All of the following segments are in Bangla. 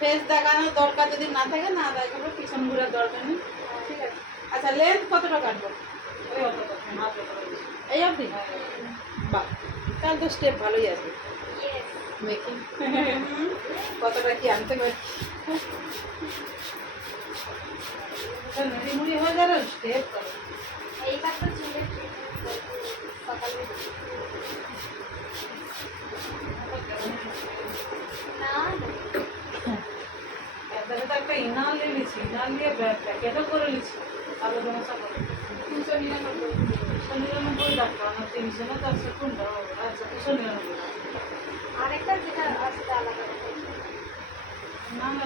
ফেস দেখানোর দরকার যদি না থাকে না দেখাবো, পিছন ঘুরার দরকার নেই। ঠিক আছে। আচ্ছা লেন্থ কতটা কাটবো? এই অবধি? বাহ, তাহলে তো স্টেপ ভালোই আছে। মেকিং কতটা কি আনতে পারি। মুড়ি হয়ে গেল স্টেপ করো। এই কাজটা চলে সকালে না একটা ইনার নিয়ে নিচ্ছি, ইনার নিয়ে প্যাকেটও করে নিচ্ছি। আলু সমস্যা করে 399 টাকা না 300 না 400 কোনটা? আচ্ছা 299। আরেকটা যেটা আছে আলাদা না না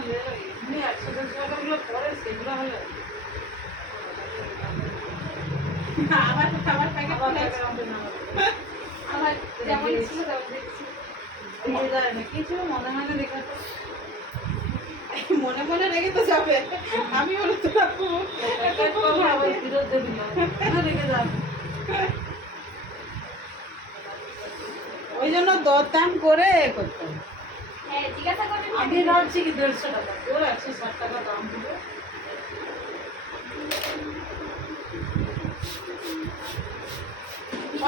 এমনি 100 টাকাগুলো পরে সেগুলো হলে আবার খাবার প্যাকেট আবার যেমন ছিল তেমন দেখছি দিয়ে যায় না কিছু মনে মনে রেখে তো মনে মনে রেখে তো যাবে। আমি বলে তো রাখবো আবার ফিরত দেবি না রেখে যাবে। ওই জন্য দরদাম করে করতে হবে। হ্যাঁ জিজ্ঞাসা করবেন আমি ভাবছি কি 150 টাকা তোর 160 টাকা দাম দিল।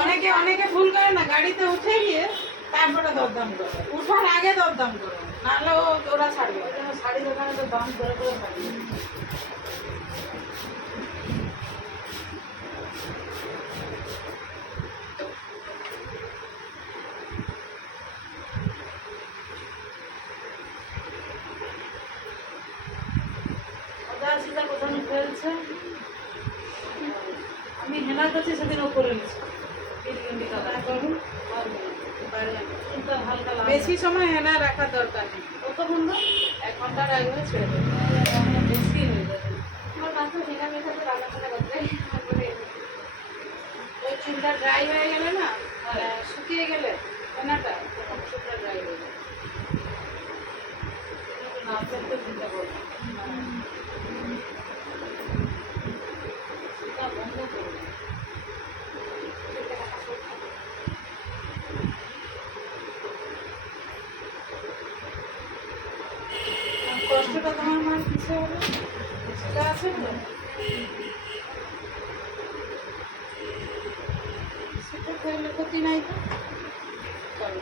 অনেকে অনেকে ভুল করে না, গাড়িতে উঠে গিয়ে তারপরে দরদাম করে, উঠার আগে দরদাম করে, নাহলে ওরা ছাড়বে। ওই জন্য শাড়ি দোকানে তো দাম করে করে থাকে। কোথাও ফেলছে, আমি হেনা করছি সেদিন ও করে নিচ্ছি। বেশি সময় হেনা রাখার দরকার নেই। কত বন্ধু 1 ঘন্টা রাখবে ছেড়ে দেবে, বেশি হয়ে যাবে। আমার মাত্র হেনা মেশাতে রান্না করতে তারপরে ওই চুলটা ড্রাই হয়ে গেলে না, শুকিয়ে গেলে হেনাটা তখন চুলটা ড্রাই হয়ে যাবে। না ফেলতে চিন্তা করবো সেটা বন্ধ করবো। কষ্টটা তোমার মার কিসে হলো? সেটা আছে তো, সেটা করলে ক্ষতি নাই তো। চলো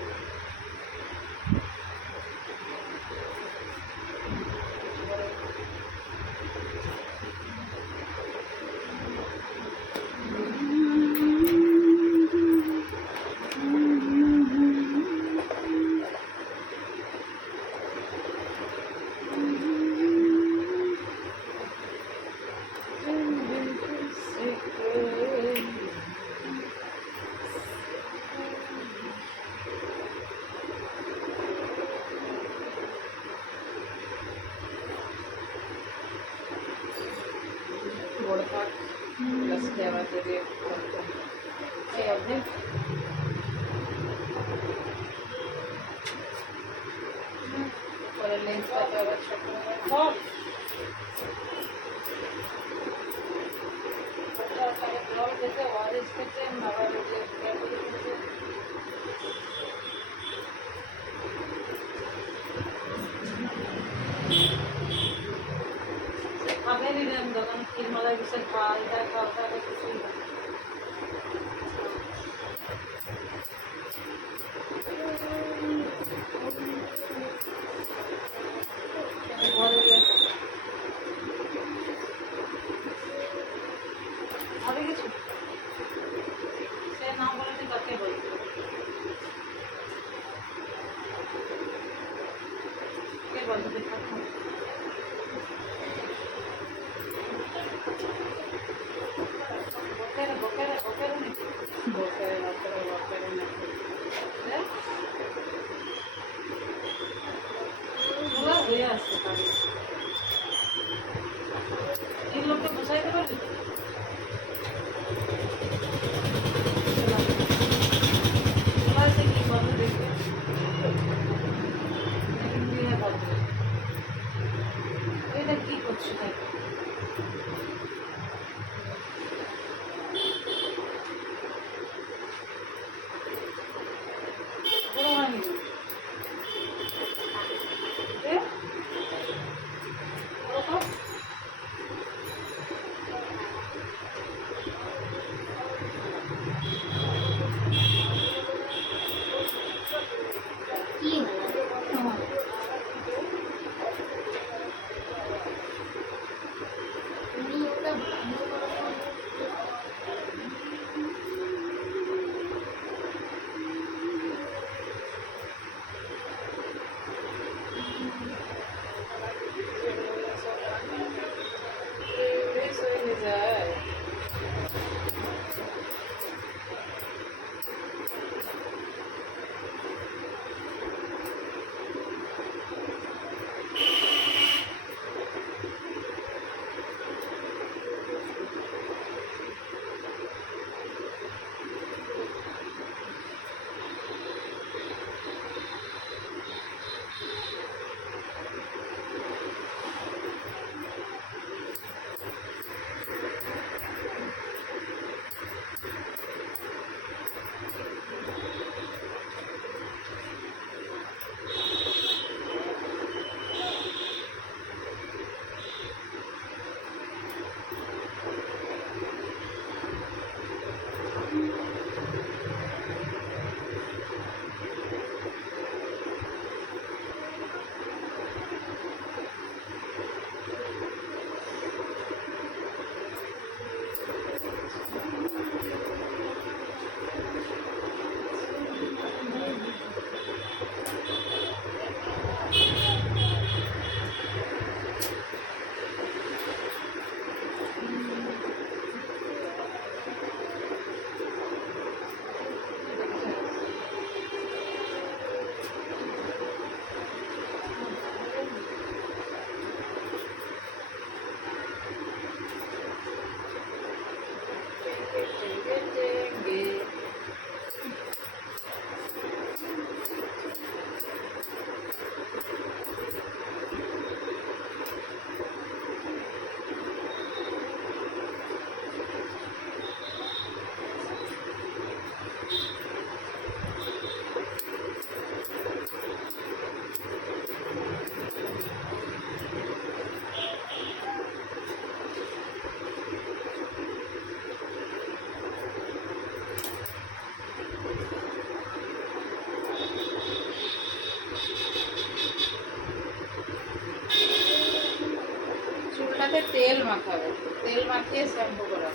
বড় থাক লাস্টে আবার যদি এই অবধি পরে লেন্সটাকে আবার ছোট করে জল খেতে ওয়ারেস খেতে আবার ওই যে খাবে নি দোকান ক্ষীরমালা বিশেষ পালটা খাওয়াটা কিছুই না। ঘরে গিয়ে হবে কিছু সে না বলে তুই কাকে বলবি? কে বলবে তুই থাকবো? বকেরে বকেরে বকেরে নাকি বকেরে বকেরে বকেরে নাকি ওরা হয়ে আসছে বাড়ি। এই লোককে বসাইতে পারবি তো? ওরা এসে কি বলবে দেখবে, দিয়ে বলবে এটা কি করছো তাই মাথাতে তেল মাখাবে, তেল মাখিয়ে শ্যাম্পু করো।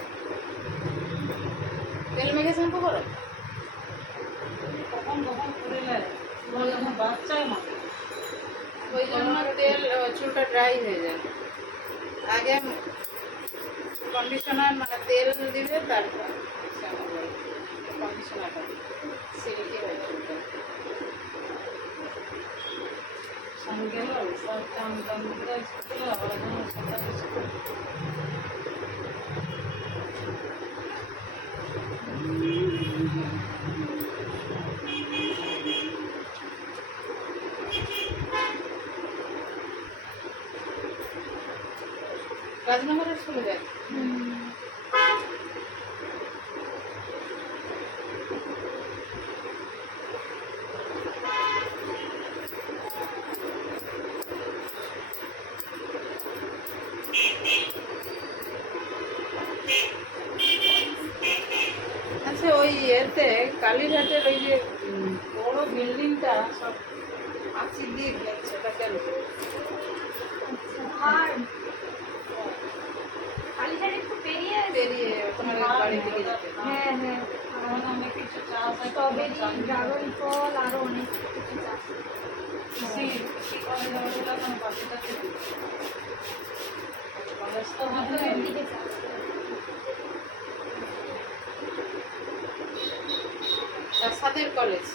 তেল মেখে শ্যাম্পু করো? কখন কখন করে নেয় বলে যখন বাচ্চায় মাকে ওই জন্য তেল চুলটা ড্রাই হয়ে যায়। আগে কন্ডিশনার মানে তেল দিবে, তারপর শ্যাম্পু করবে। কন্ডিশনারটা সিল্কি হয় চুলটা। স্বামী গেল সব কাম টাম করে স্কুলে আবার যখন সন্ধ্যা কিছু রাজনগরের স্কুলে যায়। আচ্ছা, ওই এতে কালীঘাটের ওই যে বড় বিল্ডিংটা সব পাঁচিল দিয়ে ঘেরছে, ওটা কেন? আর কালীঘাট একটু পেরিয়ে পেরিয়ে তোমার বাড়ির দিকে যেতে। হ্যাঁ হ্যাঁ ওখানে অনেক কিছু চাষ হয়, স্ট্রবেরি ড্রাগন ফল আরো অনেক কিছু চাষ হয়। কৃষি কৃষি কলেজ ওগুলো এখন বাকিটা থেকে কলেজ তো হতে আমাদের দিকে চাষ হয়। সাথের কলেজ।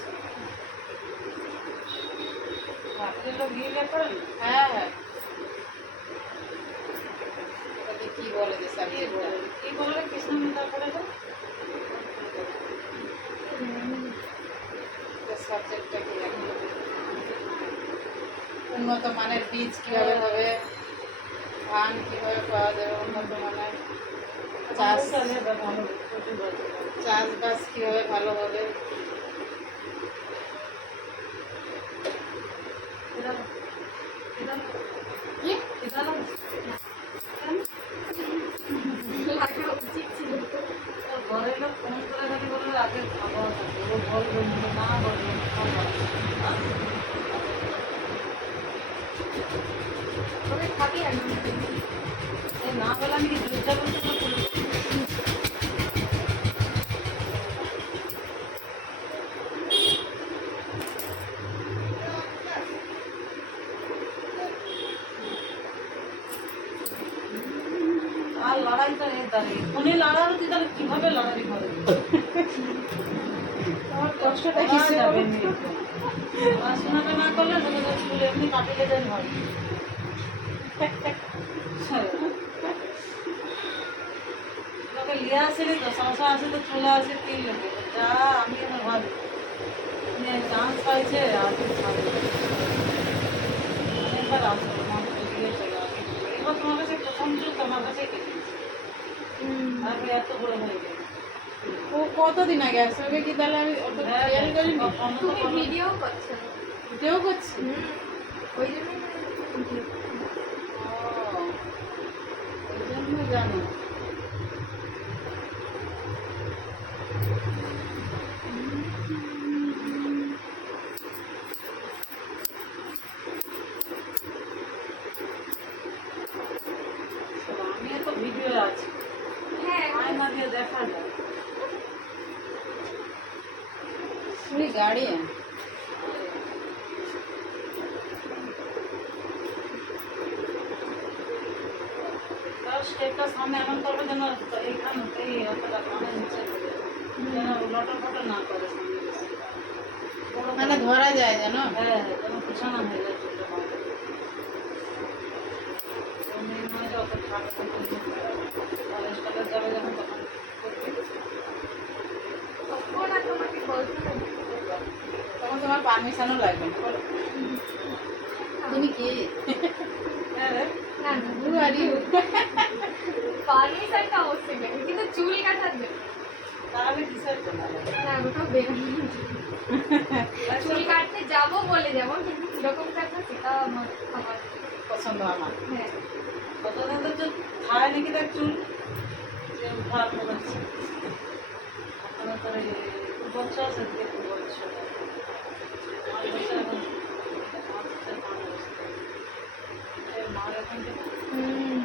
রাত্রে লোক গিয়ে করেন হ্যাঁ হ্যাঁ, ওটাকে কি বলে যে সাবজেক্টটা? কি বলে কৃষ্ণনন্দা করে তো সাবজেক্টটা কি জানি? উন্নত মানের বীজ কিভাবে হবে, ধান কিভাবে পাওয়া যাবে উন্নত মানের, চাষ ভালো প্রচুর ভালো চাষবাস কিভাবে ভালো হবে। কি? লাগা উচিত ছিল। ঘরের লোক ফোন করে খালি বলবে আগে খাবার থাকে ও বলবে না বলবে তবে খাবি আর না। না বলে আমি কি যুদ্ধ করতে আর লড়াইটা এই দাঁড়িয়ে ফোনে লড়ানো তুই তাহলে কিভাবে লড়াই করে তোমার কষ্টটা কি কিসে যাবে হবে? পড়াশোনাটা না করলে তোকে স্কুলে এমনি কাটিয়ে দেন হয় লোকে লিয়ে আসেনি তো সংসার আসে তো চলে আসে 3 লোকে যা আমি আমার ভাবি চান্স পাইছে আর কিছু পাবে না। অনেকবার আসলো মানুষ দিয়ে চলে আসে এবার তোমার কাছে প্রথম যুগ তোমার কাছে কেটেছে তারপরে এত বড় হয়ে গেছে ও কতদিন আগে আসছে? ওকে কি তাহলে আমি অত খেয়াল করিনি। তুমি ভিডিও করছো? ভিডিও করছি। ওই জন্যই ভিডিও। ও, ওই জন্য জানো। আমিও তো ভিডিও আছে হ্যাঁ আয়না দিয়ে দেখা যায় पूरी गाड़ी है। স্টেপটা সামনে এমন করবে যেন এইখান এই অতটা কানের নিচে যেন লটর ফটর না করে সামনে বেশি। বড় মানে ধরা যায় জানো। হ্যাঁ যেন পিছানো হয়ে যায় চুলটা পাবে মানে যে অত ঠাক কলেজ টলেজ যাবে যখন তখন করবে। তখন আর তোমাকে বলতে হবে। তখন তোমার পারমিশনও লাগবে না। বলো। তুমি কি? হ্যাঁ রে না না Who are you? পারমিশনটা অবশ্যই লাগবে কিন্তু চুল কাটার জন্য তাহলে কিসের জন্য না ওটা বেরোনো চুল কাটতে যাবো বলে যাবো কিন্তু কিরকম কাটবো সেটা আমার পছন্দ আমার। হ্যাঁ কতদিন তো চুল খায় নাকি তার চুল যে খারাপ লাগাচ্ছে আপনার তো এই 2 বছর আছে 2 বছর 5 বছর এখন 5 বছর মার এখন হুম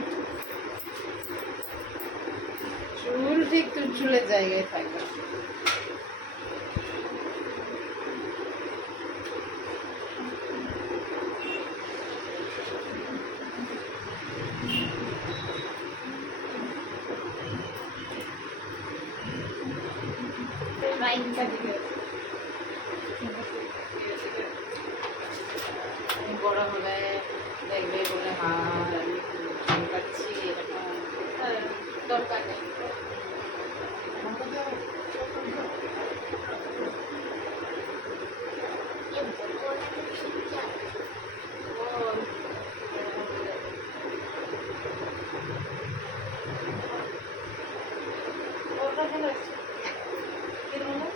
ঠিক চুলের জায়গায় থাকবে। বড় হলে দেখবে বলে হার আমি চুল কাটছি, এরকম দরকার নেই। ওটা খেলে কি বলে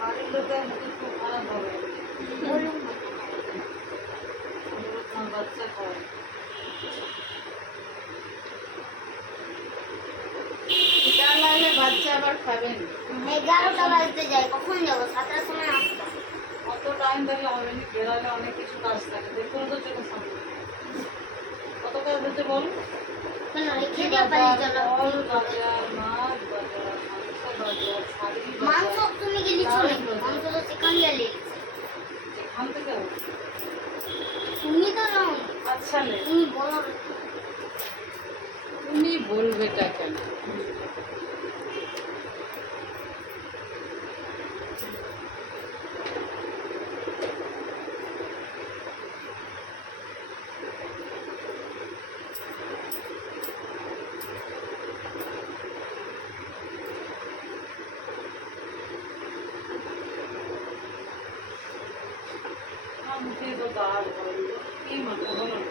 বাড়ির লোকের মুখে খুব খারাপ হবে। আমার বাচ্চা খায় খিদা লাগলে বাচ্চা আবার খাবেন। 11টা বাজতে যায়, কখন যাবো? 7টার সময় আসবো। অত টাইম দেখলে হবে না, বেড়ালে অনেক কিছু কাজ থাকে, দেখুন তো চোখের সামনে কত কাজ হচ্ছে বল। কেন রেখে দিয়ে পালিয়ে চলো? ফল বাজার, মাছ বাজার, মাংস বাজার, শাড়ি মাংস বাজার, তুমি গেলিছো নাকি? মাংস তো সেখান দিয়ে লেগেছে। যেখান থেকে হোক। তুমি তো নাও, আচ্ছা নে তুমি বলো না। তুমি বলবেটা কেন? আমার মুখে তো দাগ হলো, কি মাথা হলো না।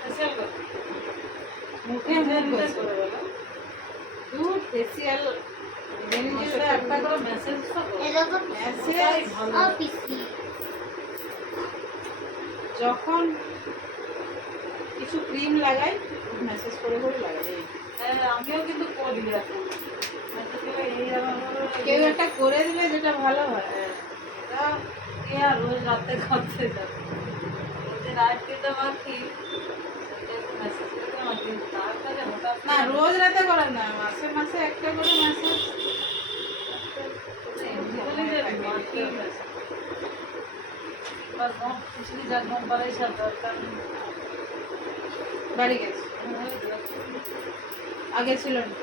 ফেসিয়াল কর। মুখে নিজে মুখ নিজে বসে। করে বলো। দুধ ফেসিয়াল মাসে একটা করে মেসেজ তো করো। এটা তো ওটাই ভালো। পিসি। যখন কিছু ক্রিম লাগাই মেসেজ করে করে লাগাই। হ্যাঁ, আমিও কিন্তু করি এখন। মেসেজ করে এই আমার কেউ একটা করে দিলে যেটা ভালো হয়। এটা কে আর রোজ রাতে করতে যাবে। ওই যে রাত কেটে মাখি, মেসেজ করে মাখি, তার কাছে হঠাৎ না রোজ রাতে করেন না, মাসে মাসে একটা করে মেসেজ। বলি যে মাখি মেসেজ। বাস গম পিছলি যা গম বাড়াই সব দরকার নেই। বাড়ি গেছে, আগে ছিল না।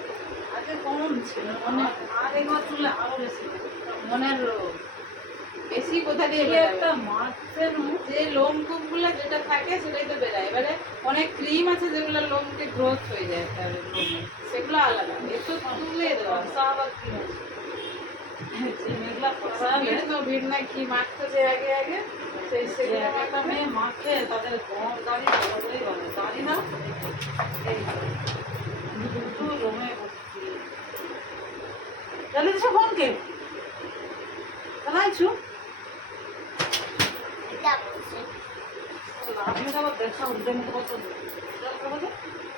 আগে কমন ছিল, আর একবার তুললে আরো বেশি। মনের রোগ বেশি কোথা দিয়ে এই বেরোবে? একটা মাছের মুখ যে লোমকূপ গুলো যেটা থাকে সেটাই তো বেরায়। এবারে অনেক ক্রিম আছে যেগুলো লোমকে গ্রোথ হয়ে যায়, তার লোমে সেগুলো আলাদা, একটু তুলে দেওয়া। ফর্সা আবার কি আছে? যে মেঘলা ফর্সা ভিড় তো ভিড় না, কি মাখতো যে আগে আগে সেই যে সেগুলো এক একটা মাখাবে। মেয়ে মাখে তাদের গম দাড়ি বড়ই বলে দাড়ি না এই দুটো লোমে ভর্তি জানি দিছো ফোন কে জানাইছু এটা বলছে। আমি তো আবার দেখা উদ্যম কত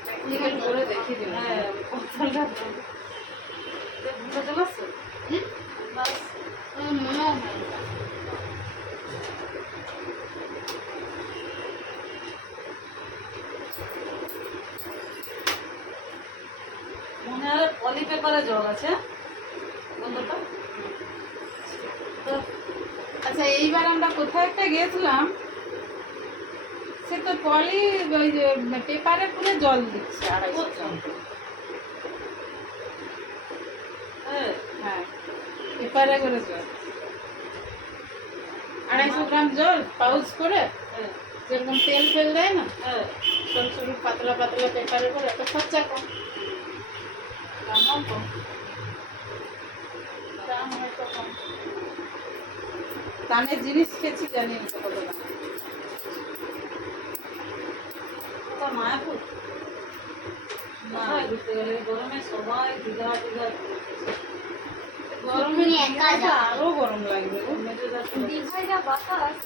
প্র্যাকটিক্যাল করে দেখিয়ে দিলাম। হ্যাঁ বোতলটা ভুলে চলে আসছে মনে হয় না। মনে হয় পলি পেপারে জল আছে বোতলটা তো আচ্ছা এইবার আমরা কোথায় একটা গেছিলাম, সে তো পলি ওই যে পেপারে পুরো জল দিচ্ছে 250 গ্রাম করে। হ্যাঁ পেপারে করে জল 250 গ্রাম জল পাউচ করে, যেরকম তেল ফেল দেয় না সরু সরু পাতলা পাতলা পেপারে করে, তো খরচা কম, দামও কম, দাম হয়তো কম। দামের জিনিস খেয়েছি জানি না তো কত দাম। তো মায়াপুর না ঘুরতে গেলে গরমে সবাই দীঘা দীঘা গরমে তুমি একা দীঘাতে যাও। আরো গরম লাগবে গো। মেজে যাচ্ছে দীঘায় যা বাতাস,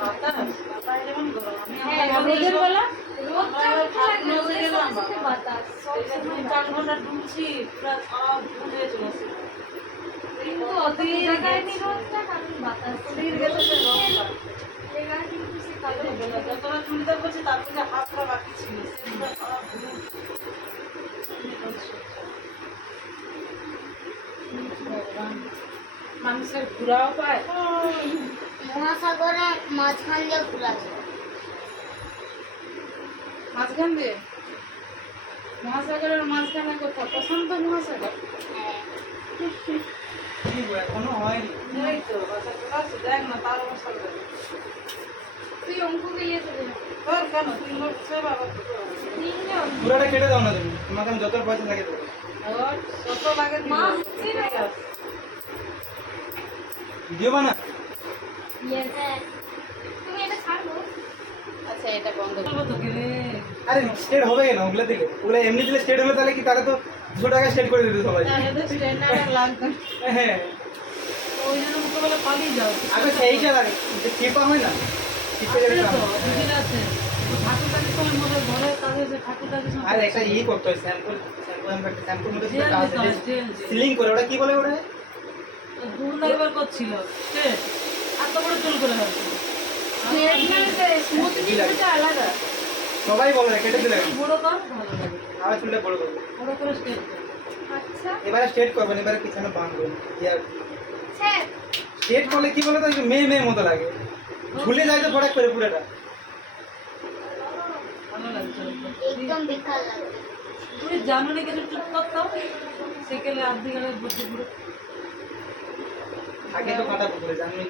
বাতাস বাতাস যেমন গরম আমি হ্যাঁ, আর রোদের বেলা রোদটা একটু লাগে, রোদের সাথে সাথে বাতাস, সব সময় 4 ঘন্টা ডুবছি পুরো সব ঘুরে চলে আসছে কিন্তু অত বোঝা যায়নি রোদটা, কারণ বাতাস শরীর গেছে যে রোদটা লেগা কিন্তু সে কালো যতটা চুড়িদার করছি তার থেকে হাতটা বাকি ছিল সেগুলো সব ঘুরে মানুষের ঘোরাও পায়। মহাসাগরের মাঝখান দিয়ে ঘুরাছে। মাঝখান দিয়ে মহাসাগরের মাঝখানে কোথাও প্রশান্ত মহাসাগর? হ্যাঁ। কি গো, এখনো হয়নি। এই তো বাসা চলে আসছে, দেখ না তার অবস্থা দেখ। তুই অঙ্কুকে ইয়ে করে দে। তোর কেন তুই লোক সে বাবা তো তোর। তিনজন। পুরোটা কেটে দাও না তুমি, তোমাকে আমি যত পয়সা লাগে দেবো। ওর কত লাগে মা দিল? হচ্ছে না। ভিডিও বানা। Yes. হ্যাঁ। তুমি এটা ছাড়বো? আচ্ছা এটা বন্ধ বলবো তো কে রে? আরে স্টেট হবে কেন ওগুলো দিলে? ওগুলো এমনি দিলে স্টেট হলে তাহলে কি, তাহলে তো 200 টাকা স্টেট করে দিত সবাই। তাহলে তো স্ট্যান্ডার্ড লাগবে। হ্যাঁ, ওই জন্য মুখে বলে পালিয়ে যাও। আগে সেইটা লাগে, যে চিপা হয় না, চিপে আছে যেতে তো, হবে। দুদিন আছে। ঠাকুর কাছে তোমার মধ্যে ঘরে কাজে যে ঠাকুর কাছে আর একটা করতে হয়, স্যাম্পল স্যাম্পল মধ্যে জেল কাজ দিতে হয়, জেল। সিলিং করে, ওটা কি বলে ওটা? দুর্গা এবার করছিল স্টেট এত বড় চুল করে হচ্ছে স্মুথনিংটা আলাদা। সবাই বলে কেটে দিলে বড় কর ভালো লাগে আবার চুলটা বড় করবে। বড় করে স্টেট আচ্ছা। এবারে স্ট্রেট করবেন, এবারে পিছনে বাঁধবেন। স্যার, স্ট্রেট করলে কি বলে তো, ওই যে মেয়ে মেয়ের মতো লাগে, ঝুলে যায় তো ফটাক করে পুরোটা। ভালো লাগছে একদম বেকার লাগবে। তুমি জানো না কিছু চুপ করতাম সেকেলে আধি গেলে বুদ্ধি পুরো আগে তো কাটা পুকুরে জানবেন।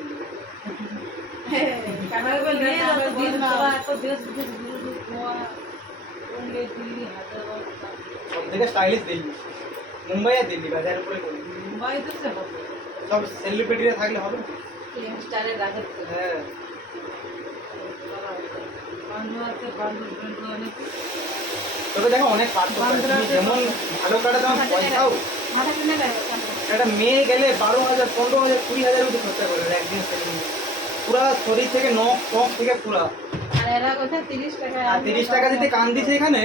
এত দেশ বিদেশ ঘুরে ঘুরে গোয়া বোম্বে দিল্লি হায়দ্রাবাদ সব থেকে স্টাইলিশ দিল্লি, মুম্বাই আর দিল্লি, বাজার উপরে করি। মুম্বাইতে সে হবে সব সেলিব্রিটিরা থাকলে হবে না? ফিল্ম স্টারের রাজা। হ্যাঁ, বান্ধব আছে বান্ধব ফ্রেন্ড অনেক তবে দেখো অনেক পার্থক্য আছে। তুমি যেমন ভালো কাটা তোমার পয়সাও, মাথা কিনে দেয়। একটা মেয়ে গেলে 12,000 15,000 20,000 অব্দি খরচা করে একদিন সেদিন, পুরা শরীর থেকে নখ টক থেকে পুরা। আর এরা কোথায় 30 টাকা। আর 30 টাকা দিতে কান দিছে এখানে,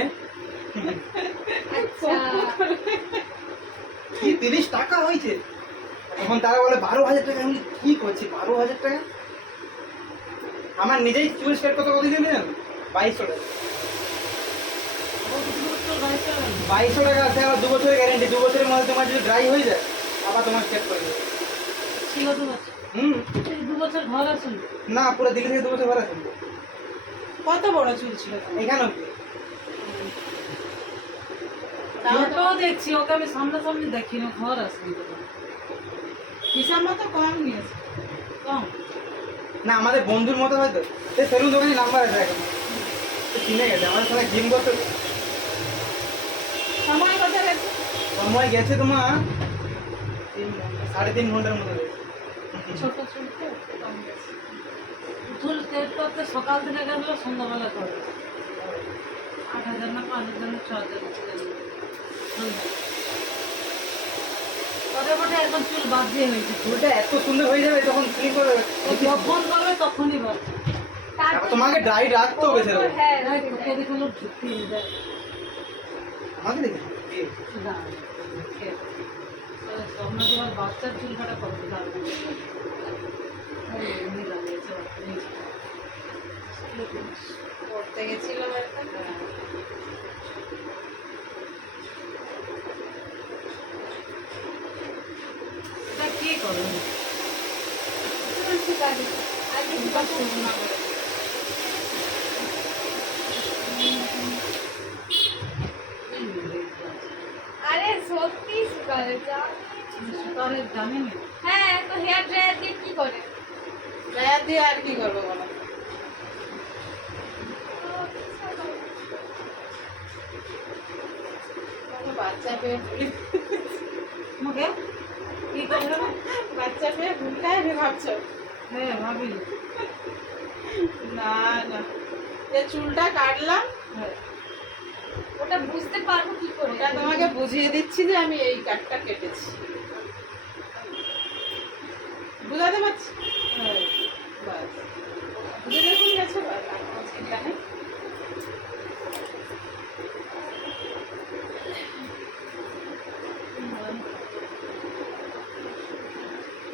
আচ্ছা। কি 30 টাকা হয়েছে? তখন তারা বলে 12,000 টাকা। আমি বলি, কি করছি 12,000 টাকা? আমার নিজেই চুল স্টেট কত কত দিয়ে দিলেন 2200 টাকা। 2200 টাকা আছে, আবার 2 বছরের গ্যারেন্টি। 2 বছরের মধ্যে তোমার যদি ড্রাই হয়ে যায় আবার তোমার স্টেট করে দেবে। ছিল 2 বছর হুম, 2 বছর ঘর আসুন না পুরো দিল্লি থেকে 2 বছর ভাড়া ছিল কত বড় চুল ছিল এখানে অব্দি। ফটো দেখছি ওকে আমি সামনাসামনি দেখিনি ঘর আসেনি হিসাব মতো কম নিয়েছে। কম না আমাদের বন্ধুর মতো হয়তো, সে সেলুন দোকানে নাম্বার আছে এখন, সে চিনে গেছে আমার সঙ্গে জিম করতে। সময় কত গেছে? সময় গেছে তোমার 3.5 ঘন্টার মতো গেছে। ছোট ছোট কম গেছে। চুল স্টেট করতে সকাল থেকে গেল সন্ধ্যাবেলা করে 8,000 না 5,000 না 6,000 পরে পরে এখন চুল বাদ দিয়ে হয়েছে চুলটা এত সুন্দর হয়ে যাবে তখন সিলিং করে ও যখন করবে তখনই বাড়ছে তারপর তোমাকে ড্রাই রাখতে হবে সেরকম। হ্যাঁ, তোকে দেখে লোক ঝুঁকি দেয় আমাকে দেখি না তোমরা তোমার বাচ্চার চুল কাটা করতে পারবে এমনি লাগিয়েছে পড়তে গেছিল একটা। এটা কি করে ঠিক আছে। আর কিছু চুলটা শুরু না করে। আরে সত্যি শুকালে যা। তাহলে জানি না হ্যাঁ, তো হেয়ার ড্রায়ার দিয়ে কি করে? ড্রায়ার দিয়ে আর কি করবো বলো? কোনো বাচ্চা পেয়ে মুখে কি করবে বাচ্চা পেয়ে ভুলটাই ভাবছো? হ্যাঁ ভাবি না না, যে চুলটা কাটলাম হ্যাঁ ওটা বুঝতে পারবো কি করে? ওটা তোমাকে বুঝিয়ে দিচ্ছি যে আমি এই কাটটা কেটেছি। বুঝাতে পারছি? হ্যাঁ বাস বুঝে যখন গেছো বাস, আর কোনো চিন্তা নেই।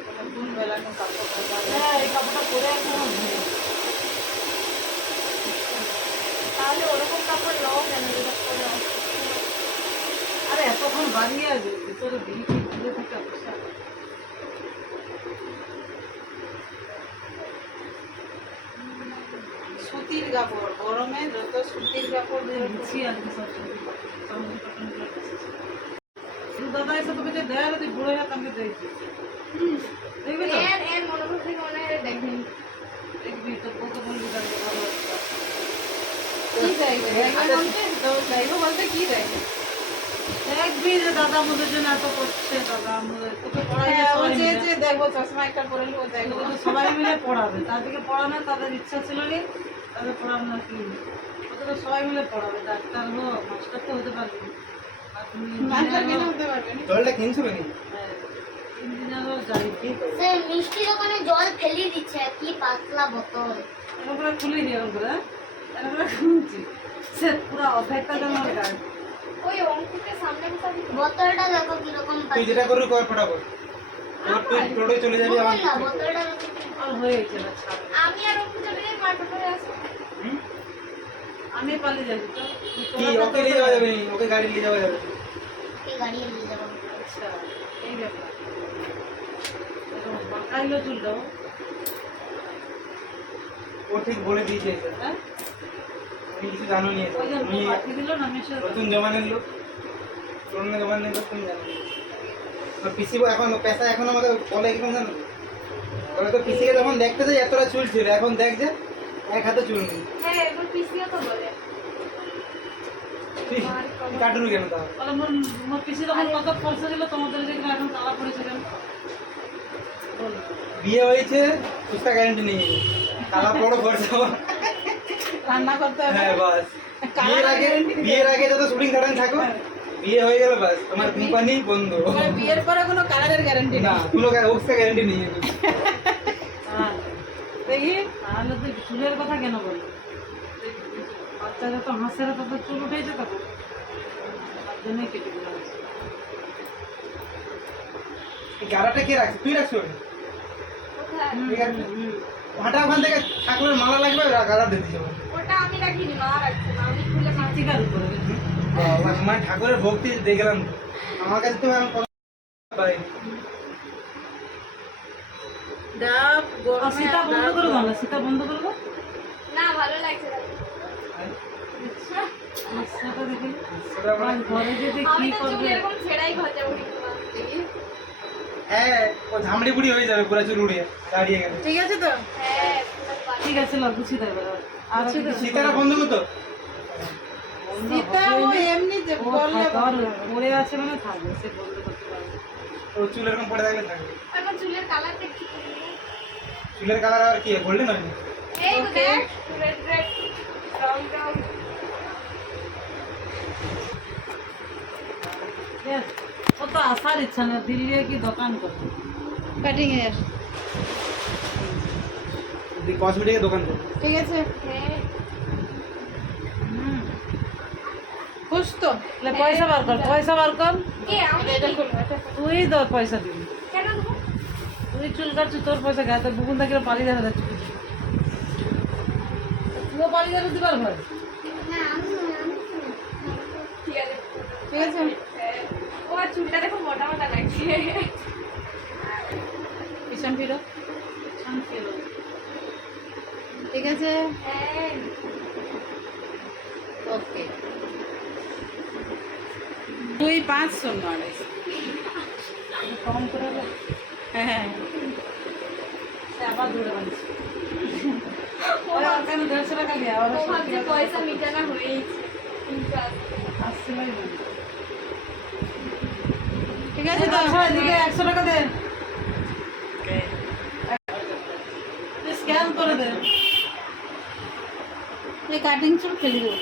কোনো গুণ বেলানো কাপড় হ্যাঁ এই কাপড়টা পরে এখন তাহলে ওরকম কাপড় নাও কেন যেটা পরে নাও? আরে এতক্ষণ বাড়িয়ে আছে ভিতরে বিড়ি দূরে থেকে বসে সুতির কাপড়, গরমে যত সুতির কাপড় বেরোচ্ছি আর কি সব সুতির কাপড়, চামড়ি কাপড়গুলো এসেছে। তুই দাদা এসে তোকে যে দেয় তুই বুড়ো হয়ে কামকে দেখবি, দেখবি তো? এর মনোভাব থেকে মনে হয় দেখবেন দেখবি তোর বউকে বলবি তাকে ভালো লাগবে। কি চাইবে চাইবো বলতে কি চাইবে? দেখবি যে দাদা আমাদের জন্য এত করছে, দাদা আমাদের তোকে পড়াইবে হ্যাঁ, ও সবাই যে মিলে। যে দেখবো চশমা একটা পরে নেবো দেখবো। তোকে তো সবাই মিলে পড়াবে, তাদেরকে পড়ানো তাদের ইচ্ছা ছিল নি, তাদের পড়ানো কি ওকে তো সবাই মিলে পড়াবে, ডাক্তার হোক মাস্টার তো হতে পারবি না। আর তুমি মাস্টার ইঞ্জিনিয়ার কেন হোক, হতে পারবে না? জলটা কিনছিল নি? হ্যাঁ, ইঞ্জিনিয়ার হোক যাই কি করবে। সে মিষ্টি দোকানে জল ফেলে দিচ্ছে, কি পাতলা বোতল। এরকম করে খুলিনি, এরকম করে এরকম করে খুলছি, সে পুরো অর্ধেকটা যেন গায়ে। ওই অঙ্কুকে সামনে বসাবি তো? বোতলটা দেখো কিরকম তুই যেটা করবি কর ফটাফট। এবার তুই টোটোয় চলে যাবি আমার না, বোতলটা দেখো। আর হয়ে গেছে না, ছাড়। আমি আর অঙ্কু চলে যাই মাঠে করে আসবো। হুম? আমি পালিয়ে যাবি তো? কি ওকে নিয়ে যাওয়া যাবে নি? ওকে গাড়ি নিয়ে যাওয়া যাবে? এই গাড়ি নিয়ে যাবো। আচ্ছা, এই ব্যাপার। এরকম বাঁকাইলো চুলটাও, ও ঠিক বলে দিয়েছে এটা। হ্যাঁ? তুমি কিছু জানো নি এটা। ওই যে তুমি পাঠিয়ে দিল না মেসেজ। নতুন জমানের লোক, পুরোনো জমানের লোক, তুমি জানো। আর পিসি এখন পেশা এখন আমাকে বলে কিরকম জানো? বলে তো পিসিকে যখন দেখতে যাই এতটা চুল ছিল, এখন দেখ যে এক হাতে চুল নেই। হ্যাঁ এবার পিসিও তো বলে তুই কাটুনি কেন তাহলে? বলে মোর পিসি তখন কত খরচা ছিল, তোমাদের যে এখন কালা পড়েছে কেন? বলো। বিয়ে হয়েছে ফুচকা গ্যারান্টি নেই, কালা বড় খরচা। রান্না করতে হবে। হ্যাঁ বাস। কালার বিয়ের আগে যত শুটিং থাকেন থাকো, বিয়ে হয়ে গেল বাস তোমার কোম্পানি বন্ধ। মানে বিয়ের পরে কোনো কালারের গ্যারান্টি না, নেই। তুই লোক उसका গ্যারান্টি নেই है कुछ। হ্যাঁ, দেখি তাহলে তুই চুলের কথা কেন বললি? বাচ্চারা তো হাঁসেরা তত চুল উঠেছে তখন, তার জন্যই কেটে দিলাম। এই গাড়াটা কে রাখছে? তুই রাখছো? কোথায়? ঠিক আছে। হাঁটা ওখান থেকে ঠাকুরের মালা লাগবে, গাড়া দিয়ে দিতে হবে। ওটা আমি রাখিনি, মা রাখছে, মা আমি খুলে মা চিকার উপরে বাবা, আমার ঠাকুরের ভক্তি দেখে গেলাম। আমার কাছে তো আমি কথা পাই। ডাব গরমে সীতা বন্ধ করে দাও না, সীতা বন্ধ করে দাও। না ভালো লাগছে না। সেটা দেখি সেটা আর ঘরে যদি আমি কি তো চুল করবে। এরকম ছেড়াই ঘটাবো কিন্তু মা। দেখি। হ্যাঁ, ও ঝামড়ি বুড়ি হয়ে যাবে পুরো চুল উড়িয়ে দাঁড়িয়ে গেলে। ঠিক আছে তো? হ্যাঁ পুরো পাতলা। ঠিক আছে লো, গুছিয়ে দেবে আর সীতারা বন্ধ করতো? সীতা ও এমনিতে ও বললে পড়ে আছে মানে থাকবে, সে বন্ধ করতে পারবে। ও চুল এরকম পড়ে থাকলে থাকবে। আমার চুলের কালারটা একটু চুলের কালার আর কি গোল্ডেন হয় না? এই তো দেখ red red brown brown. Yes, ও তো আসার ইচ্ছা না, দিল্লি কি দোকান করবে। কাটিং এর। কসমেটিকের দোকান থেকে। ঠিক আছে, হ্যাঁ হুম, খুশ তো? লে পয়সা বার কর, পয়সা বার কর। কে আমি এটা খুলবো, এটা তুই তো পয়সা দিবি, কেন দেবো? তুই চুল কাটছিস, তোর পয়সা খায়, তোর বুকুন থেকে পালিয়ে যাবে যাচ্ছে। তুইও পালিয়ে যাবে দিবার ভয়। না, আমি ঠিক আছে। ঠিক আছে। হ্যাঁ। ও আর চুলটা দেখো মোটা মোটা লাগছে। পিছন ফিরো। ঠিক আছে, হ্যাঁ ওকে। 2508। কম করে দে। হ্যাঁ, সে আবার দূরে বানিয়েছে। ওই আর কেন 150 টাকা দিয়ে আবার ও 70 ভাবছে টাকা পয়সা মিটানো হয়েছে কিন্তু আসছিলই না। ঠিক আছে তো? আচ্ছা, এদিকে 100 টাকা দে। স্ক্যান করে দে। এই কাটিং চুল ফেলে দেবো।